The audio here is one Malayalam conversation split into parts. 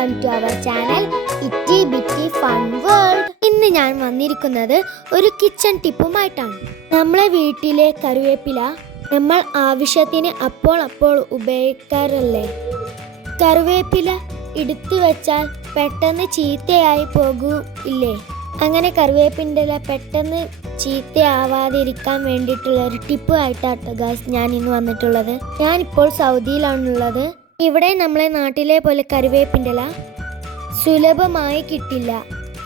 Welcome to our channel itty bitty fun world. ഇന്ന് ഞാൻ വന്നിരിക്കുന്നത് ഒരു കിച്ചൺ ടിപ്പുമായിട്ടാണ്. നമ്മളെ വീട്ടിലെ കറിവേപ്പില നമ്മൾ ആവശ്യത്തിന് അപ്പോൾ ഉപയോഗിക്കാറല്ലേ. കറിവേപ്പില എടുത്തു വെച്ചാൽ പെട്ടെന്ന് ചീത്തയായി പോകില്ലേ? അങ്ങനെ കറിവേപ്പിൻ്റെ ഇല പെട്ടെന്ന് ചീത്തയാവാതിരിക്കാൻ വേണ്ടിയിട്ടുള്ള ഒരു ടിപ്പ് ആയിട്ടാട്ടോ ഗായ്സ് ഞാൻ ഇന്ന് വന്നിട്ടുള്ളത്. ഞാനിപ്പോൾ സൗദിയിലാണുള്ളത്. ഇവിടെ നമ്മളെ നാട്ടിലെ പോലെ കറിവേപ്പിൻ്റെ ഇല സുലഭമായി കിട്ടില്ല.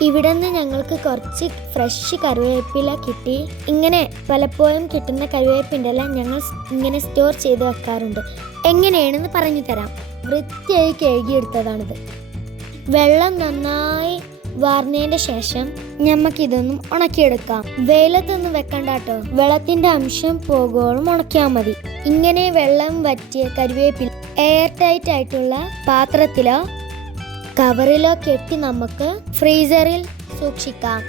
ഇവിടെ നിന്ന് ഞങ്ങൾക്ക് കുറച്ച് ഫ്രഷ് കറിവേപ്പില കിട്ടി. ഇങ്ങനെ പലപ്പോഴും കിട്ടുന്ന കറിവേപ്പിൻ്റെ ഇല ഞങ്ങൾ ഇങ്ങനെ സ്റ്റോർ ചെയ്ത് വെക്കാറുണ്ട്. എങ്ങനെയാണെന്ന് പറഞ്ഞു തരാം. വൃത്തിയായി കഴുകിയെടുത്തതാണിത്. വെള്ളം നന്നായി വാർന്നതിൻ്റെ ശേഷം ഞമ്മക്കിതൊന്നും ഉണക്കിയെടുക്കാം. വെയിലത്തൊന്നും വെക്കണ്ട കേട്ടോ. വെള്ളത്തിൻ്റെ അംശം പോകുവോളം ഉണക്കിയാൽ മതി. ഇങ്ങനെ വെള്ളം വറ്റിയ കറിവേപ്പില എയർ ടൈറ്റ് ആയിട്ടുള്ള പാത്രത്തിലോ കവറിലോ കെട്ടി നമുക്ക് ഫ്രീസറിൽ സൂക്ഷിക്കാം.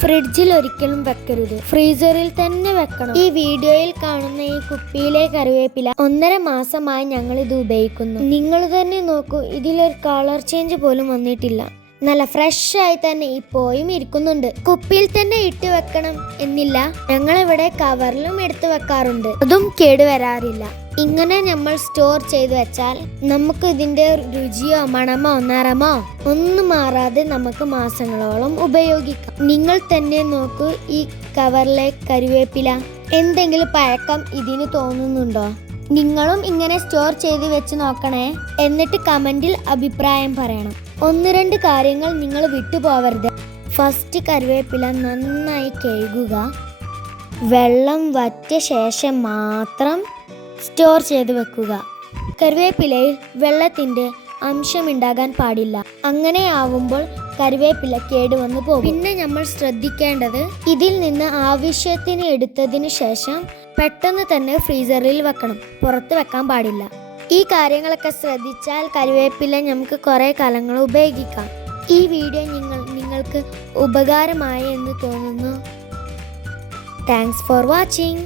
ഫ്രിഡ്ജിൽ ഒരിക്കലും വെക്കരുത്, ഫ്രീസറിൽ തന്നെ വെക്കണം. ഈ വീഡിയോയിൽ കാണുന്ന ഈ കുപ്പിയിലെ കറിവേപ്പില 1.5 മാസമായി ഞങ്ങൾ ഇത് ഉപയോഗിക്കുന്നു. നിങ്ങൾ തന്നെ നോക്കൂ, ഇതിലൊരു കളർ ചേഞ്ച് പോലും വന്നിട്ടില്ല. നല്ല ഫ്രഷ് ആയി തന്നെ ഇപ്പോഴും ഇരിക്കുന്നുണ്ട്. കുപ്പിയിൽ തന്നെ ഇട്ട് വെക്കണം എന്നില്ല, ഞങ്ങളിവിടെ കവറിലും എടുത്തു വെക്കാറുണ്ട്. അതും കേടുവരാറില്ല. ഇങ്ങനെ നമ്മൾ സ്റ്റോർ ചെയ്ത് വെച്ചാൽ നമുക്ക് ഇതിന്റെ രുചിയോ മണമോ നിറമോ ഒന്നും മാറാതെ നമുക്ക് മാസങ്ങളോളം ഉപയോഗിക്കാം. നിങ്ങൾ തന്നെ നോക്കൂ, ഈ കവറിലെ കറിവേപ്പില എന്തെങ്കിലും പഴക്കം ഇതിന് തോന്നുന്നുണ്ടോ? നിങ്ങളും ഇങ്ങനെ സ്റ്റോർ ചെയ്ത് വെച്ച് നോക്കണേ. എന്നിട്ട് കമന്റിൽ അഭിപ്രായം പറയണം. 1-2 കാര്യങ്ങൾ നിങ്ങൾ വിട്ടുപോകരുത്. ഫസ്റ്റ്, കറിവേപ്പില നന്നായി കഴുകുക. വെള്ളം വറ്റിയ ശേഷം മാത്രം സ്റ്റോർ ചെയ്ത് വെക്കുക. കറിവേപ്പിലയിൽ വെള്ളത്തിൻ്റെ അംശമുണ്ടാകാൻ പാടില്ല. അങ്ങനെ ആവുമ്പോൾ കറിവേപ്പില കേടുവന്നു പോകും. പിന്നെ നമ്മൾ ശ്രദ്ധിക്കേണ്ടത്, ഇതിൽ നിന്ന് ആവശ്യത്തിന് എടുത്തതിന് ശേഷം പെട്ടെന്ന് തന്നെ ഫ്രീസറിൽ വെക്കണം, പുറത്ത് വെക്കാൻ പാടില്ല. ഈ കാര്യങ്ങളൊക്കെ ശ്രദ്ധിച്ചാൽ കറിവേപ്പില നമുക്ക് കുറേ കാലങ്ങൾ ഉപയോഗിക്കാം. ഈ വീഡിയോ നിങ്ങൾക്ക് ഉപകാരമായി എന്ന് തോന്നുന്നു. Thanks for watching.